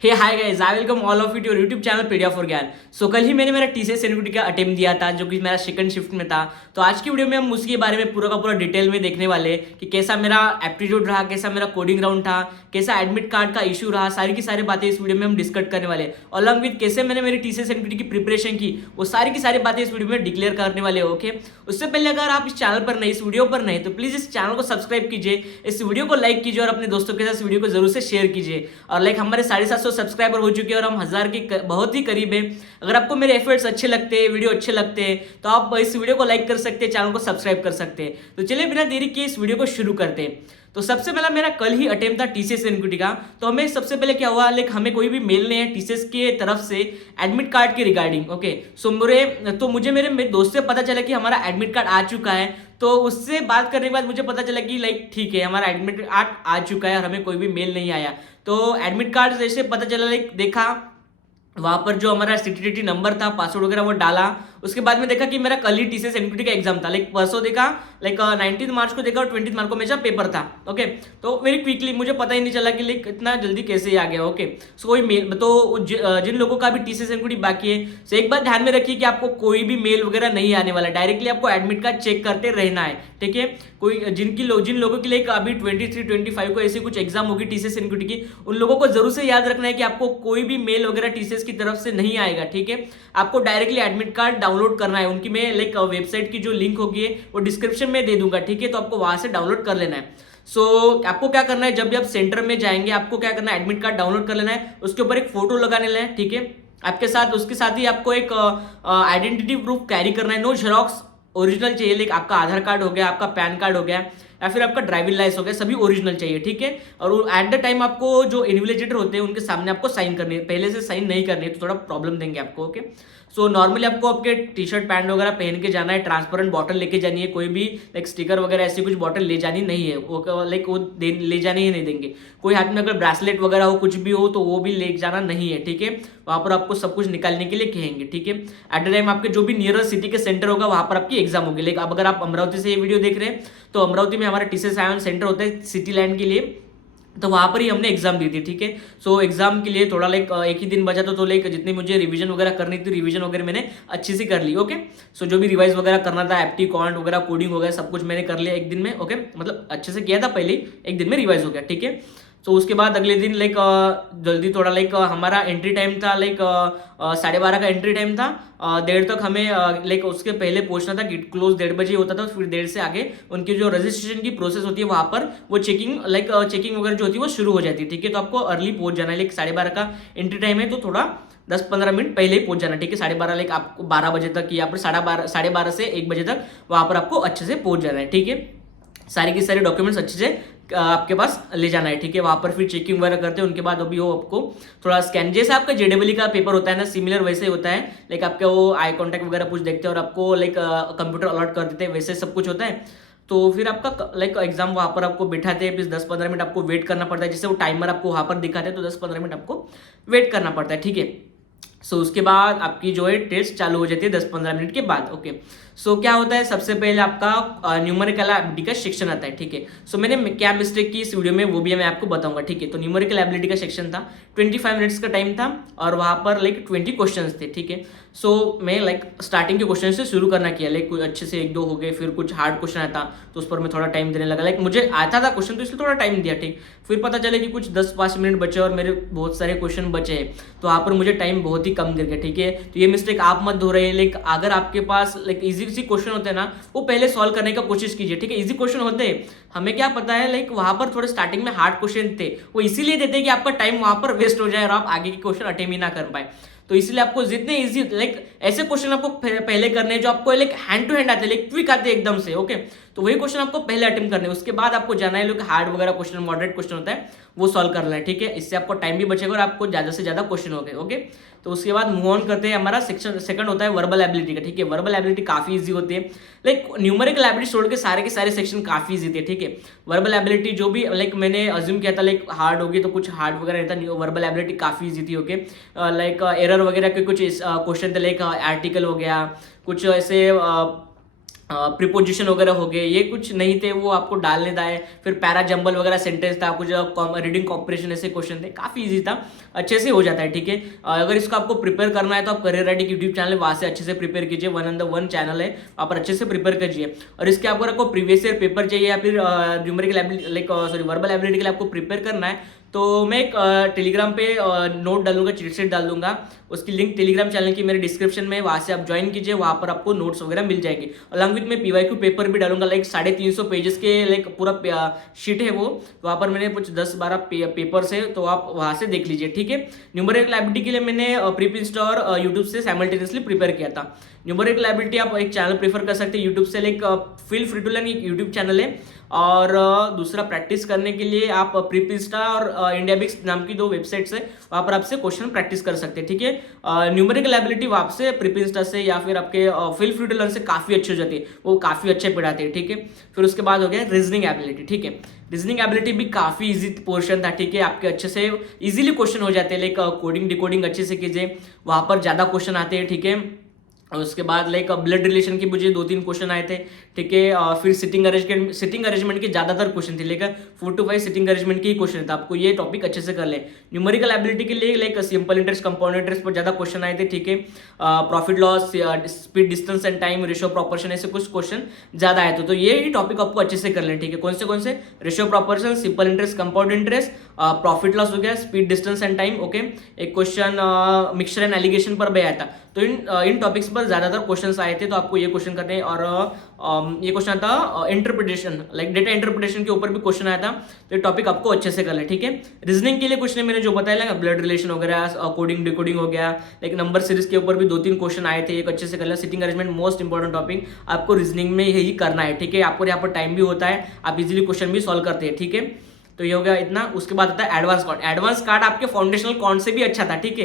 Hey hi guys, I welcome all of you to YouTube channel pedia for Gyan. So कल ही मैंने मेरा TCS NQT का attempt दिया था, जो कि मेरा सेकंड शिफ्ट में था। तो आज की वीडियो में हम उसके बारे में पूरा का पूरा डिटेल में देखने वाले कि कैसा मेरा एप्टीट्यूड रहा, कैसा मेरा कोडिंग राउंड था, कैसा एडमिट कार्ड का इशू रहा, सारी की सारी बातें इस वीडियो में हम डिस्कस करने वाले। अलॉन्ग विद कैसे मैंने मेरी टीसीएस एनक्यूटी की प्रिपरेशन की, वो सारी की सारी बातें इस वीडियो में डिक्लेयर करने वाले। ओके, उससे पहले अगर आप इस चैनल पर नहीं, इस वीडियो पर नहीं, तो प्लीज इस चैनल को सब्सक्राइब कीजिए, इस वीडियो को लाइक कीजिए और अपने दोस्तों के साथ इस वीडियो को जरूर से शेयर कीजिए। और लाइक हमारे 750 सब्सक्राइबर हो चुके हैं और हम 1000 के बहुत ही करीब है। अगर आपको मेरे एफर्ट्स अच्छे लगते हैं, वीडियो अच्छे लगते हैं, तो आप इस वीडियो को लाइक कर सकते हैं, चैनल को सब्सक्राइब कर सकते हैं। तो चलिए बिना देरी किए इस वीडियो को शुरू करते हैं। तो सबसे पहला मेरा कल ही अटेम्प्ट था टीसीएस एनक्यूटी का। तो हमें सबसे पहले क्या हुआ, लाइक हमें कोई भी मेल नहीं है टीसीएस के तरफ से एडमिट कार्ड के रिगार्डिंग। ओके, सो मुझे मेरे दोस्त से पता चला कि हमारा एडमिट कार्ड आ चुका है। तो उससे बात करने के बाद मुझे पता चला कि लाइक ठीक है, हमारा एडमिट कार्ड आ चुका है और हमें कोई भी मेल नहीं आया। तो एडमिट कार्ड जैसे पता चला, लाइक देखा वहां पर जो हमारा सिटीटी नंबर था, पासवर्ड वगैरह वो डाला। उसके बाद में देखा कि मेरा कल ही टीसीएस एनक्यूटी का एग्जाम था, लाइक परसों देखा, लाइक 19 मार्च को देखा और 20 मार्च को मेरा पेपर था। ओके, तो वेरी क्विकली मुझे पता ही नहीं चला कि लाइक इतना जल्दी कैसे आ गया। ओके, सो कोई मेल तो जिन लोगों का भी टीसीएस एनक्यूटी बाकी है, सो एक बात ध्यान में रखिए कि आपको कोई भी मेल वगैरह नहीं आने वाला, डायरेक्टली आपको एडमिट कार्ड चेक करते रहना है। ठीक है, कोई जिन लोगों की लाइक अभी 23 25 को ऐसी कुछ एग्जाम होगी टीसीएस एनक्यूटी की, उन लोगों को जरूर से याद रखना है कि आपको कोई भी मेल वगैरह टीसीएस की तरफ से नहीं आएगा। ठीक है, आपको डायरेक्टली एडमिट कार्ड डाउनलोड करना है। उनकी मैं लाइक वेबसाइट की जो लिंक होगी वो डिस्क्रिप्शन में दे दूंगा। ठीक है, तो आपको वहां से डाउनलोड कर लेना है। आपको क्या करना है, जब भी आप सेंटर में जाएंगे आपको क्या करना है, एडमिट कार्ड डाउनलोड कर लेना है, उसके ऊपर एक फोटो लगाने लेना है। ठीक है, आपके साथ उसके साथ ही आपको एक आइडेंटिटी प्रूफ कैरी करना है। नो जेरॉक्स, ओरिजिनल चाहिए। लाइक आपका आधार कार्ड हो गया, आपका पैन कार्ड हो गया, या फिर आपका ड्राइविंग लाइसेंस हो गया, सभी ओरिजिनल चाहिए। ठीक है, और एट द टाइम आपको जो इन्विजिलेटर होते हैं उनके सामने आपको साइन करनी है, पहले से साइन नहीं करनी है तो थोड़ा प्रॉब्लम देंगे आपको। ओके, सो नॉर्मली आपको आपके टी शर्ट पैंट वगैरह पहन के जाना है, ट्रांसपेरेंट बॉटल लेके जानी है, कोई भी लाइक स्टिकर वगैरह ऐसी कुछ बॉटल ले जानी नहीं है। वो लाइक वो ले जाने ही नहीं देंगे। कोई हाथ में अगर ब्रेसलेट वगैरह हो, कुछ भी हो, तो वो भी ले जाना नहीं है। ठीक है, वहां पर आपको सब कुछ निकालने के लिए कहेंगे। ठीक है, एट द टाइम आपके जो भी नियरेस्ट सिटी के सेंटर होगा वहां पर आपकी एग्जाम होगी। लाइक अब अगर आप अमरावती से ये वीडियो देख रहे हैं तो अमरावती में हमारा टीसीएस आईआईएम सेंटर होता है सिटी लैंड के लिए, तो वहां पर ही हमने एग्जाम दी थी। ठीक है, सो एग्जाम के लिए थोड़ा लाइक एक ही दिन बचा था, तो लाइक जितनी मुझे रिवीजन वगैरह करनी थी, रिवीजन वगैरह मैंने अच्छी से कर ली। ओके, सो जो भी रिवाइज वगैरह करना था, एप्टी कॉन्ट वगैरह कोडिंग वगैरह सब कुछ मैंने कर लिया एक दिन में। ओके, मतलब अच्छे से किया था, पहले ही एक दिन में रिवाइज हो गया। ठीक है, तो उसके बाद अगले दिन लाइक जल्दी थोड़ा लाइक हमारा एंट्री टाइम था, लाइक 12:30 का एंट्री टाइम था। 1:30 तक हमें लाइक उसके पहले पहुंचना था, गेट क्लोज 1:30 बजे होता था। फिर 1:30 से आगे उनकी जो रजिस्ट्रेशन की प्रोसेस होती है वहां पर वो चेकिंग चेकिंग वगैरह जो होती है वो शुरू हो जाती है। ठीक है, तो आपको अर्ली पहुंच जाना है, लाइक 12:30 का एंट्री टाइम है, तो थोड़ा 10-15 मिनट पहले ही पहुंच जाना। ठीक है, 12:30 लाइक आपको 12 बजे तक या फिर 12:30 से 1 बजे तक वहां पर आपको अच्छे से पहुंच जाना है। ठीक है, सारी की सारी डॉक्यूमेंट्स अच्छे से आपके पास ले जाना है। ठीक है, वहां पर फिर चेकिंग वगैरह करते हैं। उनके बाद अभी वो आपको थोड़ा स्कैन, जैसे आपका जेडब्ल्यू का पेपर होता है ना, सिमिलर वैसे होता है। लाइक आपका वो आई कॉन्टैक्ट वगैरह कुछ देखते हैं और आपको लाइक कंप्यूटर अलॉट कर देते हैं, वैसे सब कुछ होता है। तो फिर आपका लाइक एग्जाम वहां पर आपको बिठाते हैं, फिर 10-15 मिनट आपको वेट करना पड़ता है। जैसे वो टाइमर आपको वहां पर दिखाते हैं तो 10-15 मिनट आपको वेट करना पड़ता है। ठीक है, सो उसके बाद आपकी जो है टेस्ट चालू हो जाती है 10-15 मिनट के बाद। ओके, सो क्या होता है, सबसे पहले आपका न्यूमेरिकल एबिलिटी का सेक्शन आता है। ठीक है, सो मैंने क्या मिस्टेक की इस वीडियो में वो भी मैं आपको बताऊंगा। ठीक है, तो न्यूमेरिकल एबिलिटी का सेक्शन था, 25 मिनट्स का टाइम था और वहां पर लाइक 20 क्वेश्चन थे। ठीक है, सो मैं लाइक स्टार्टिंग के क्वेश्चन से शुरू करना किया, लाइक कोई अच्छे से 1-2 हो गए, फिर कुछ हार्ड क्वेश्चन आता तो उस पर मैं थोड़ा टाइम देने लगा। लाइक मुझे आता था क्वेश्चन तो इसलिए थोड़ा टाइम दिया। ठीक, फिर पता चला कि कुछ 10-5 मिनट बचे और मेरे बहुत सारे क्वेश्चन बचे हैं, तो वहां पर मुझे टाइम बहुत ही कम गिर गया। ठीक है, तो ये मिस्टेक आप मत हो रहे हैं। लाइक अगर आपके पास लाइक इजी क्वेश्चन होते हैं ना, वो पहले सॉल्व करने का कोशिश कीजिए। ठीक है, इजी क्वेश्चन होते हैं, हमें क्या पता है लाइक वहां पर थोड़े स्टार्टिंग में हार्ड क्वेश्चन थे, वो इसीलिए देते हैं कि आपका टाइम वहां पर वेस्ट हो जाए और आप आगे के क्वेश्चन अटेम्प्ट ही ना कर पाए। तो इसलिए आपको जितने इजी लाइक ऐसे क्वेश्चन आपको पहले करने हैं जो आपको लाइक हैंड टू हैंड आते हैं, लाइक क्विक आते हैं एकदम से। ओके, तो वही क्वेश्चन आपको पहले अटेम्प्ट करने हैं, उसके बाद आपको जाना है लोग हार्ड वगैरह क्वेश्चन, मॉडरेट क्वेश्चन होता है वो सॉल्व करना है। ठीक है, इससे आपको टाइम भी बचेगा और आपको ज्यादा से ज्यादा क्वेश्चन हो गए। ओके, तो उसके बाद मूव ऑन करते हैं, हमारा सेक्शन सेकंड होता है वर्बल एबिलिटी का। ठीक है, वर्बल एबिलिटी काफी इजी होती है, लाइक न्यूमेरिकल एबिलिटी छोड़ के सारे सेक्शन काफी इजी थे। ठीक है, वर्बल एबिलिटी जो भी लाइक मैंने अज्यूम किया था लाइक हार्ड होगी, तो कुछ हार्ड वगैरह रहता नहीं, वर्बल एबिलिटी काफी इजी थी। ओके, लाइक एरर वगैरह के कुछ क्वेश्चन थे, लाइक आर्टिकल हो गया, कुछ ऐसे प्रीपोजिशन वगैरह हो गए, ये कुछ नहीं थे, वो आपको डालने था। फिर पैरा जंबल वगैरह सेंटेंस था, कुछ रीडिंग कॉम्प्रिहेंशन ऐसे क्वेश्चन थे, काफ़ी इजी था, अच्छे से हो जाता है। ठीक है, अगर इसको आपको प्रिपेयर करना है तो आप करियर रेडी यूट्यूब चैनल है, वहाँ से अच्छे से प्रिपेयर कीजिए। 1 चैनल है, वहाँ पर अच्छे से प्रिपेयर कीजिए। और इसके आपको प्रीवियस ईयर पेपर चाहिए या फिर numerical ability like verbal ability के लिए आपको प्रिपेयर करना है, तो मैं एक टेलीग्राम पे नोट डालूंगा, चीट शीट डाल दूंगा, उसकी लिंक टेलीग्राम चैनल की मेरे डिस्क्रिप्शन में, वहाँ से आप ज्वाइन कीजिए, वहाँ पर आपको नोट्स वगैरह मिल जाएंगे। अलॉन्ग विथ में पीवाईक्यू पेपर भी डालूंगा, लाइक 350 पेजेस के लाइक पूरा शीट है वो, वहाँ पर मैंने कुछ 10-12 पेपर्स है, तो आप वहाँ से देख लीजिए। ठीक है, न्यूमेरिकल एबिलिटी के लिए मैंने प्रीपिंस्टा और यूट्यूब से साइमल्टेनियसली प्रिपेयर किया था। न्यूमेरिकल एबिलिटी आप एक चैनल प्रीफर कर सकते हैं यूट्यूब से, like feel free to learn एक यूट्यूब चैनल है। और दूसरा प्रैक्टिस करने के लिए आप प्रीपिंस्टा और इंडियाबिक्स नाम की 2 वेबसाइट्स है, वहाँ पर आपसे क्वेश्चन प्रैक्टिस कर सकते हैं। ठीक है, न्यूमेरिकल एबिलिटी वहाँ से प्रीपिंस्टा से या फिर आपके फील फ्री टू लर्न से काफ़ी अच्छी हो जाती है, वो काफ़ी अच्छे पढ़ाते हैं। ठीक है, फिर उसके बाद हो गया रीजनिंग एबिलिटी। ठीक है, रीजनिंग एबिलिटी भी काफ़ी इजी पोर्शन था। ठीक है, आपके अच्छे से इजीली क्वेश्चन हो जाते हैं, लाइक कोडिंग डिकोडिंग अच्छे से कीजिए, वहाँ पर ज़्यादा क्वेश्चन आते हैं। ठीक है, और उसके बाद लाइक ब्लड रिलेशन की मुझे 2-3 क्वेश्चन आए थे। ठीक है, फिर सिटिंग अरेंजमेंट के ज़्यादातर क्वेश्चन थे, लेकिन 4 to 5 सिटिंग अरेंजमेंट के ही क्वेश्चन था, आपको ये टॉपिक अच्छे से कर ले। न्यूमेरिकल एबिलिटी के लिए like simple interest, compound interest पर ज़्यादा क्वेश्चन आए थे। ठीक है, profit loss, speed, distance and time, ratio proportion, ऐसे कुछ क्वेश्चन ज़्यादा आए थे, तो ये ही टॉपिक आपको अच्छे से कर लें। ठीक है, कौन से ratio proportion, simple interest, compound interest, profit loss हो गया, speed, distance and time. Okay, एक क्वेश्चन मिक्सचर एंड एलिगेशन पर भी आया था, तो इन टॉपिक्स पर ज़्यादातर क्वेश्चन आए थे, तो आपको ये क्वेश्चन करने हैं। और ये क्वेश्चन था इंटरप्रिटेशन, लाइक डेटा इंटरप्रिटेशन के ऊपर भी क्वेश्चन आया था, तो ये टॉपिक आपको अच्छे से कर ले। ठीक है, रीजनिंग के लिए कुछ नहीं, मैंने जो बताया ब्लड रिलेशन वगैरह, कोडिंग डिकोडिंग हो गया, लाइक नंबर सीरीज के ऊपर भी 2-3 क्वेश्चन आए थे, एक अच्छे से कर ले। Sitting arrangement most important topic, आपको रीजनिंग में यही करना है। ठीक है, आपको यहाँ पर टाइम भी होता है, आप इजिली क्वेश्चन भी सॉल्व करते हैं। ठीक है, तो ये हो गया इतना। उसके बाद आता है एडवांस कॉन्ट। एडवांस कार्ड आपके फाउंडेशनल कॉन्ट से भी अच्छा था। ठीक है,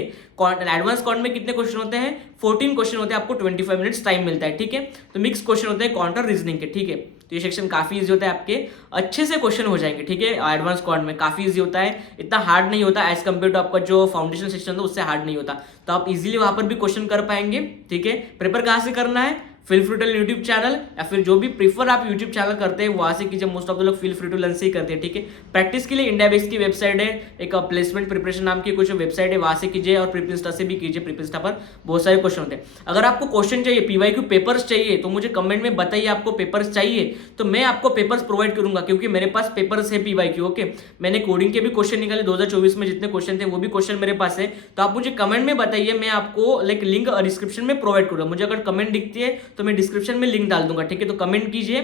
एडवांस कॉन्ट में कितने क्वेश्चन होते हैं? 14 क्वेश्चन होते हैं, आपको 25 मिनट्स टाइम मिलता है। ठीक है, तो मिक्स क्वेश्चन होते हैं कॉन्ट और रीजनिंग के। ठीक है, तो ये सेक्शन काफी इजी होता है, आपके अच्छे से क्वेश्चन हो जाएंगे। ठीक है, एडवांस कॉन्ट में काफी इजी होता है, इतना हार्ड नहीं होता एज कम्पेयर टू आपका जो फाउंडेशन सेक्शन था, उससे हार्ड नहीं होता, तो आप इजीली वहां पर भी क्वेश्चन कर पाएंगे। ठीक है, प्रिपेयर कहाँ से करना है? Feel free to learn YouTube channel, या फिर जो भी प्रीफर आप यूट्यूब चैनल करते हैं वहां से कीजिए। मोस्ट ऑफ द लोग फील फ्री टू लर्न से ही करते हैं। ठीक है, प्रैक्टिस के लिए इंडियाबिक्स की वेबसाइट है, एक प्लेसमेंट प्रिपरेशन नाम की कुछ वेबसाइट है, वहां से कीजिए, और प्रीपिंस्टा से भी कीजिए। प्रीपिंस्टा पर बहुत सारे क्वेश्चन होते हैं। अगर आपको क्वेश्चन चाहिए, पीवाईक्यू पेपर्स चाहिए, तो मुझे कमेंट में बताइए आपको पेपर्स चाहिए, तो मैं आपको पेपर्स प्रोवाइड करूंगा, क्योंकि मेरे पास पेपर्स है पीवाईक्यू। ओके, मैंने कोडिंग के भी क्वेश्चन निकाले 2024 में, जितने क्वेश्चन थे वो भी क्वेश्चन मेरे पास है, तो आप मुझे कमेंट में बताइए, मैं आपको लाइक लिंक डिस्क्रिप्शन में प्रोवाइड करूंगा। मुझे अगर कमेंट दिखती है तो मैं डिस्क्रिप्शन में लिंक डाल दूंगा। ठीक है, तो कमेंट कीजिए,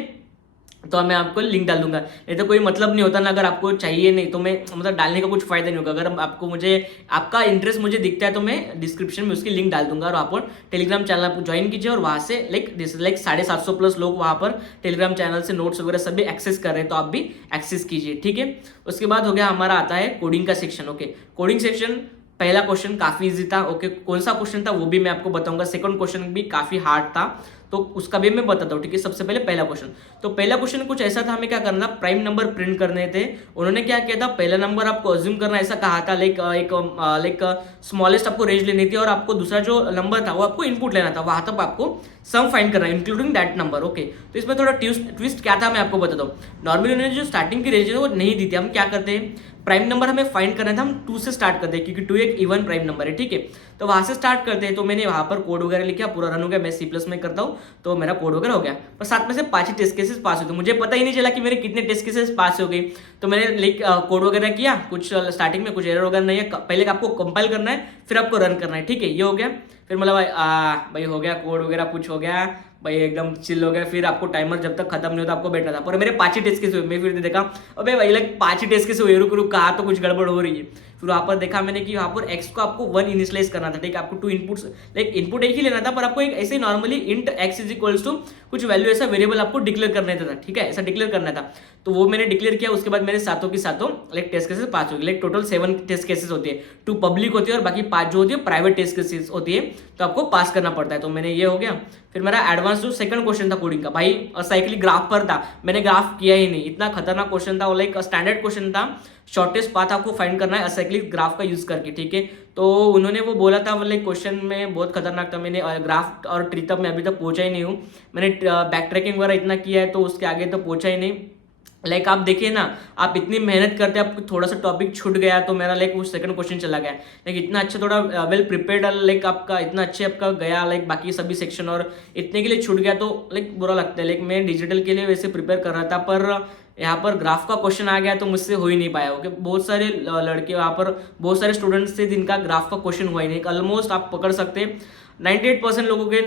तो मैं आपको लिंक डाल दूंगा। नहीं तो कोई मतलब नहीं होता ना, अगर आपको चाहिए नहीं तो मैं मतलब डालने का कुछ फायदा नहीं होगा। अगर आपको मुझे आपका इंटरेस्ट मुझे दिखता है तो मैं डिस्क्रिप्शन में उसकी लिंक डाल दूंगा, और आप टेलीग्राम चैनल आप ज्वाइन कीजिए, और वहाँ से लाइक 750+ लोग वहाँ पर टेलीग्राम चैनल से नोट्स वगैरह सभी एक्सेस कर रहे हैं, तो आप भी एक्सेस कीजिए। ठीक है, उसके बाद हो गया हमारा आता है कोडिंग का सेक्शन। ओके, कोडिंग सेक्शन पहला क्वेश्चन काफी इजी था। ओके, कौन सा क्वेश्चन था वो भी मैं आपको बताऊंगा। सेकंड क्वेश्चन भी काफी हार्ड था, तो उसका भी मैं बताता हूँ। ठीक है, सबसे पहले पहला क्वेश्चन, तो पहला क्वेश्चन कुछ ऐसा था, हमें क्या करना, प्राइम नंबर प्रिंट करने थे। उन्होंने क्या किया था, पहला नंबर आपको अज्यूम करना ऐसा कहा था, लाइक स्मॉलेस्ट आपको रेंज लेनी थी, और आपको दूसरा जो नंबर था वो आपको इनपुट लेना था, वहां तक आपको सम फाइंड करना है इंक्लूडिंग दैट नंबर। ओके, तो इसमें थोड़ा ट्विस्ट क्या था मैं आपको बताता हूँ। नॉर्मली उन्होंने जो स्टार्टिंग की रेंज है वो नहीं दी थी। हम क्या करते हैं, प्राइम नंबर हमें फाइंड करना था, हम 2 से स्टार्ट करते हैं, क्योंकि 2 एक इवन प्राइम नंबर है। ठीक है, तो वहां से स्टार्ट करते हैं। तो मैंने वहां पर कोड वगैरह लिखा, पूरा रन हो गया। मैं C+ में करता हूँ, तो मेरा कोड वगैरह हो गया, पर 7 में से 5 ही टेस्ट केसेस पास हुए। मुझे पता ही नहीं चला कि मेरे कितने टेस्ट केसेस पास हो गए। तो मैंने कोड वगैरह किया, कुछ स्टार्टिंग में कुछ एरर वगैरह नहीं है, पहले आपको कंपाइल करना है, फिर आपको रन करना है। ठीक है, ये हो गया। फिर मतलब भाई हो गया, कोड वगैरह कुछ हो गया भाई, एकदम चिल हो गया। फिर आपको टाइमर जब तक खत्म नहीं होता आपको बैठना था, पर मेरे 5 ही टेस्ट केस हुए। मैं फिर देखा अबे भाई लाइक 5 ही टेस्ट केस हुए, रुक कहा तो कुछ गड़बड़ हो रही है। फिर वहाँ पर देखा मैंने कि वहाँ पर एक्स को आपको 1 इनिशियलाइज करना था। ठीक है, आपको 2 इनपुट्स, लाइक इनपुट एक ही लेना था, पर आपको एक ऐसे normally int x is equals to कुछ वैल्यू ऐसा वेरिएबल आपको डिक्लेयर करना था। ठीक है, ऐसा डिक्लेयर करना था। तो वो मैंने डिक्लेयर किया। उसके बाद मेरे सातों की सातों लाइक टेस्ट केसेस पास हो गए। लाइक टोटल 7 टेस्ट केसेस होती है, 2 पब्लिक होती है और बाकी 5 जो होती है प्राइवेट टेस्ट केसेस होती है, तो आपको पास करना पड़ता है। तो मैंने ये हो गया। फिर मेरा एडवांस जो सेकंड क्वेश्चन था कोडिंग का, भाई साइक्लिक ग्राफ पर था, मैंने ग्राफ किया ही नहीं, इतना खतरनाक क्वेश्चन था। वो लाइक स्टैंडर्ड क्वेश्चन था, शॉर्टेस्ट पाथ आपको फाइंड करना है असाइक्लिक ग्राफ का यूज करके, ठीक है। तो उन्होंने वो बोला था, वो लाइक क्वेश्चन में बहुत खतरनाक था। मैंने ग्राफ और ट्री तक मैं अभी तक पहुंचा ही नहीं हूँ। मैंने बैक ट्रैकिंग वगैरह इतना किया है, तो उसके आगे तो पहुंचा ही नहीं। लाइक आप देखिए ना, आप इतनी मेहनत करते हैं, आपको थोड़ा सा टॉपिक छूट गया तो मेरा लाइक वो सेकंड क्वेश्चन चला गया। लाइक इतना अच्छा, थोड़ा वेल प्रिपेयर्ड, लाइक आपका इतना अच्छे आपका गया, लाइक बाकी सभी सेक्शन, और इतने के लिए छूट गया तो लाइक बुरा लगता है। लाइक मैं डिजिटल के लिए वैसे प्रिपेयर कर रहा था, पर यहाँ पर ग्राफ का क्वेश्चन आ गया तो मुझसे हो ही नहीं पाया। ओके, बहुत सारे लड़के वहाँ पर, बहुत सारे स्टूडेंट्स थे जिनका ग्राफ का क्वेश्चन हुआ ही नहीं। ऑलमोस्ट आप पकड़ सकते हैं 98% लोगों के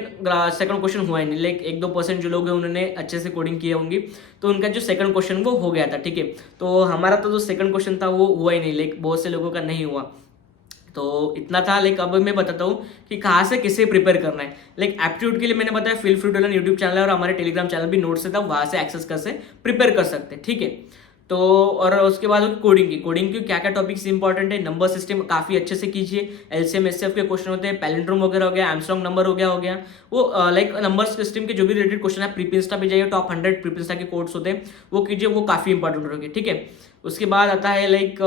सेकंड क्वेश्चन हुआ ही नहीं। लाइक 1-2% जो लोग हैं उन्होंने अच्छे से कोडिंग किए होंगी, तो उनका जो सेकंड क्वेश्चन वो हो गया था, ठीक है। तो हमारा तो जो सेकंड क्वेश्चन था वो हुआ ही नहीं, लाइक बहुत से लोगों का नहीं हुआ। तो इतना था। लाइक अब मैं बताता हूँ कि कहाँ से किसे प्रिपेयर करना है। लाइक एप्टीट्यूड के लिए मैंने बताया feel free to learn YouTube channel है, और हमारे टेलीग्राम चैनल भी नोट्स है, वहाँ से एक्सेस कर से प्रिपेयर कर सकते हैं, ठीक है। तो और उसके बाद कोडिंग की क्या क्या टॉपिक्स इंपॉर्टेंट है। नंबर सिस्टम काफ़ी अच्छे से कीजिए, एलसीएम एचसीएफ के क्वेश्चन होते हैं, पैलिंड्रोम वगैरह हो गया, आर्मस्ट्रांग नंबर हो गया वो लाइक नंबर सिस्टम के जो भी रिलेटेड क्वेश्चन है, प्रीपिंस्टा पे जाइए, टॉप 100 प्रीपिंस्टा के कोड्स होते हैं वो कीजिए, वो काफ़ी इंपॉर्टेंट होंगे, ठीक है। उसके बाद आता है लाइक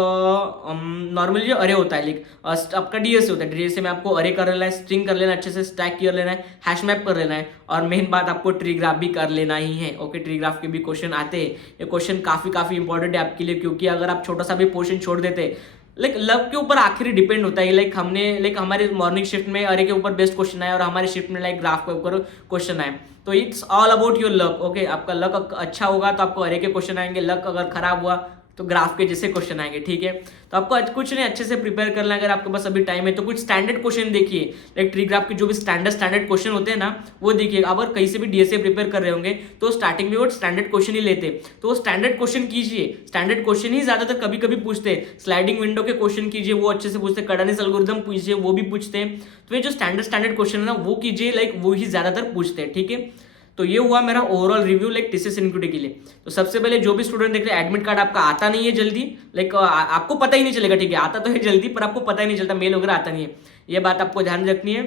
नॉर्मली जो अरे होता है, लाइक आपका डीएसए होता है, डीएसए में आपको अरे कर लेना है, स्ट्रिंग कर लेना है, अच्छे से स्टैक कर लेना है, हैश मैप कर लेना है, और मेन बात आपको ट्री ग्राफ भी कर लेना ही है। ओके, ट्री ग्राफ के भी क्वेश्चन आते हैं। ये क्वेश्चन काफ़ी इंपॉर्टेंट है आपके लिए, क्योंकि अगर आप छोटा सा भी पोर्शन छोड़ देते, लाइक लक के ऊपर आखिर डिपेंड होता है। लाइक हमने लाइक हमारे मॉर्निंग शिफ्ट में अरे के ऊपर बेस्ट क्वेश्चन आया, और हमारे शिफ्ट में लाइक ग्राफ के ऊपर क्वेश्चन आए, तो it's all about your luck. Okay, आपका लक अच्छा होगा तो आपको अरे के क्वेश्चन आएंगे, लक अगर खराब हुआ तो ग्राफ के जैसे क्वेश्चन आएंगे, ठीक है। तो आपको कुछ नहीं, अच्छे से प्रिपेयर करना है। अगर आपके पास अभी टाइम है तो कुछ स्टैंडर्ड क्वेश्चन देखिए, लाइक ट्री ग्राफ के जो भी स्टैंडर्ड क्वेश्चन होते हैं ना, वो देखिए। अगर कहीं से भी डीएसए प्रिपेयर कर रहे होंगे तो स्टार्टिंग में वो स्टैंडर्ड क्वेश्चन ही लेते, तो वो स्टैंडर्ड क्वेश्चन कीजिए। स्टैंडर्ड क्वेश्चन ही ज्यादातर कभी कभी पूछते हैं, स्लाइडिंग विंडो के क्वेश्चन कीजिए, वो अच्छे से पूछते हैं, कर्डानिस एल्गोरिथम पूछिए, वो भी पूछते हैं। तो ये जो स्टैंडर्ड क्वेश्चन है ना, वो कीजिए, लाइक वो ही ज्यादातर पूछते हैं, ठीक है। तो ये हुआ मेरा overall review like TCS NQT के लिए। तो सबसे पहले जो भी स्टूडेंट देख रहे हैं, एडमिट कार्ड आपका आता नहीं है जल्दी, लाइक आपको पता ही नहीं चलेगा, ठीक है। आता तो है जल्दी, पर आपको पता ही नहीं चलता, मेल वगैरह आता नहीं है। ये बात आपको ध्यान रखनी है।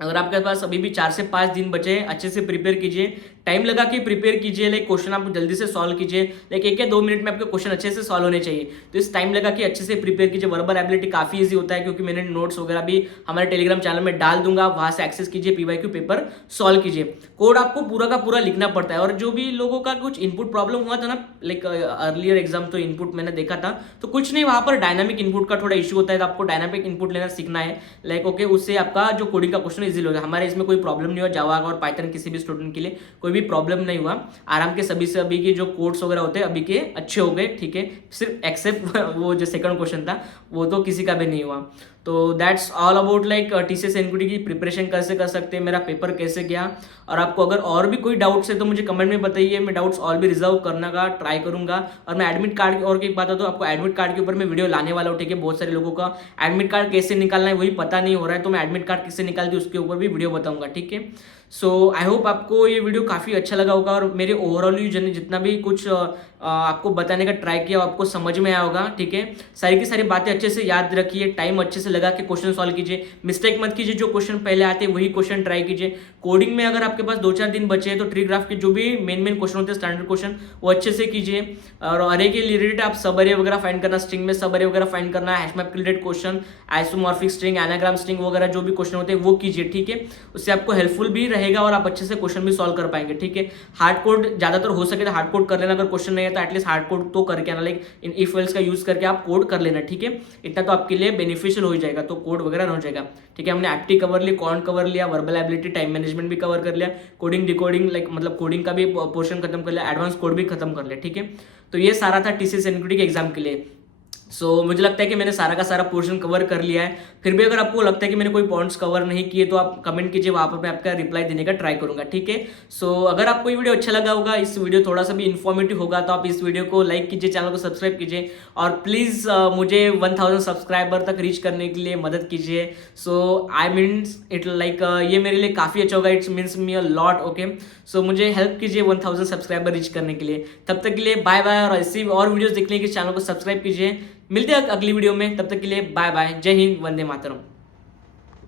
अगर आपके पास अभी भी 4 से 5 दिन बचे हैं, अच्छे से प्रिपेयर कीजिए, टाइम लगा के प्रिपेयर कीजिए। लाइक क्वेश्चन आप जल्दी से सॉल्व कीजिए, लाइक 1 या 2 मिनट में आपके क्वेश्चन अच्छे से सॉल्व होने चाहिए। तो इस टाइम लगा के अच्छे से प्रिपेयर कीजिए। वर्बल एबिलिटी काफ़ी ईजी होता है, क्योंकि मैंने नोट्स वगैरह भी हमारे टेलीग्राम चैनल में डाल दूंगा, वहाँ से एक्सेस कीजिए, पीवाईक्यू पेपर सॉल्व कीजिए। कोड आपको पूरा का पूरा लिखना पड़ता है, और जो भी लोगों का कुछ इनपुट प्रॉब्लम हुआ था ना, लाइक अर्लियर एग्जाम तो इनपुट मैंने देखा था, तो कुछ नहीं, वहाँ पर डायनामिक इनपुट का थोड़ा इशू होता है, तो आपको डायनामिक इनपुट लेना सीखना है। लाइक ओके, उससे आपका जो कोडिंग का क्वेश्चन इजी होगा। हमारे इसमें कोई प्रॉब्लम नहीं हुआ, जावा और पाइथन किसी भी स्टूडेंट के लिए कोई भी प्रॉब्लम नहीं हुआ। आराम के सभी से अभी के जो कोड्स वगैरह होते हैं अभी के अच्छे हो गए, ठीक है। सिर्फ एक्सेप्ट वो जो सेकंड क्वेश्चन था वो तो किसी का भी नहीं हुआ। तो that's all about like TCS NQT की प्रिपरेशन कैसे कर सकते हैं, मेरा पेपर कैसे गया। और आपको अगर और भी कोई डाउट्स है तो मुझे कमेंट में बताइए, मैं डाउट्स और भी रिजर्व करने का ट्राई करूंगा। और मैं एडमिट कार्ड और की एक बात हो तो आपको एडमिट कार्ड के ऊपर मैं वीडियो लाने वाला हूँ, ठीक है। बहुत सारे लोगों का एडमिट कार्ड कैसे निकालना है वही पता नहीं हो रहा है, तो मैं एडमिट कार्ड कैसे निकालती हूँ उसके ऊपर भी वीडियो बताऊंगा, ठीक है। सो आई होप आपको ये वीडियो काफ़ी अच्छा लगा होगा, और मेरे ओवरऑल जितना भी कुछ आपको बताने का ट्राई किया आपको समझ में आया होगा, ठीक है। सारी की सारी बातें अच्छे से याद रखिए, टाइम अच्छे से लगा के क्वेश्चन सॉल्व कीजिए, मिस्टेक मत कीजिए, जो क्वेश्चन पहले आते हैं वही क्वेश्चन ट्राई कीजिए। कोडिंग में अगर आपके पास 2-4 दिन बचे हैं तो ट्री ग्राफ के जो भी मेन क्वेश्चन होते हैं स्टैंडर्ड क्वेश्चन वो अच्छे से कीजिए। और अरे के रिलेटेड आप सब अरे वगैरह फाइंड करना, स्ट्रिंग में सब अरे वगैरह फाइंड करना, हैश मैप के related question, isomorphic string, anagram string वगैरह जो भी क्वेश्चन होते हैं वो कीजिए, ठीक है। उससे आपको हेल्पफुल भी रहेगा और आप अच्छे से क्वेश्चन भी सॉल्व कर पाएंगे, ठीक है। हार्ड कोड ज्यादातर हो सके तो हार्ड कोड कर लेना, अगर क्वेश्चन नहीं है तो एटलीस्ट हार्ड कोड तो करके आना, लाइक इन इफ एल्स का यूज करके आप कोड कर लेना, ठीक है। इतना तो आपके लिए बेनिफिशियल हो जाएगा, तो कोड वगैरह हो जाएगा, ठीक है। हमने एप्टी कवर लिया, कॉन्ट कवर लिया, वर्बल एबिलिटी, टाइम मैनेजमेंट भी कवर कर लिया, कोडिंग डिकोडिंग लाइक मतलब कोडिंग का भी पोर्शन खत्म कर लिया, एडवांस कोड भी खत्म कर लिया, ठीक है। तो ये सारा था टीसीएस एनक्यूटी के एग्जाम के लिए। मुझे लगता है कि मैंने सारा का सारा पोर्शन कवर कर लिया है। फिर भी अगर आपको लगता है कि मैंने कोई पॉइंट्स कवर नहीं किए तो आप कमेंट कीजिए, वहाँ पर मैं आपका रिप्लाई देने का ट्राई करूंगा, ठीक है। अगर आपको ये वीडियो अच्छा लगा होगा, इस वीडियो थोड़ा सा भी इन्फॉर्मेटिव होगा, तो आप इस वीडियो को लाइक कीजिए, चैनल को सब्सक्राइब कीजिए और प्लीज़ मुझे 1000 सब्सक्राइबर तक रीच करने के लिए मदद कीजिए। आई मीन्स इट लाइक ये मेरे लिए काफ़ी अच्छा होगा, it's means me a lot, okay. मुझे हेल्प कीजिए 1000 सब्सक्राइबर रीच करने के लिए। तब तक के लिए बाय बाय, और ऐसी और वीडियोस देखने के चैनल को सब्सक्राइब कीजिए। मिलते हैं अगली वीडियो में, तब तक के लिए बाय बाय। जय हिंद, वंदे मातरम।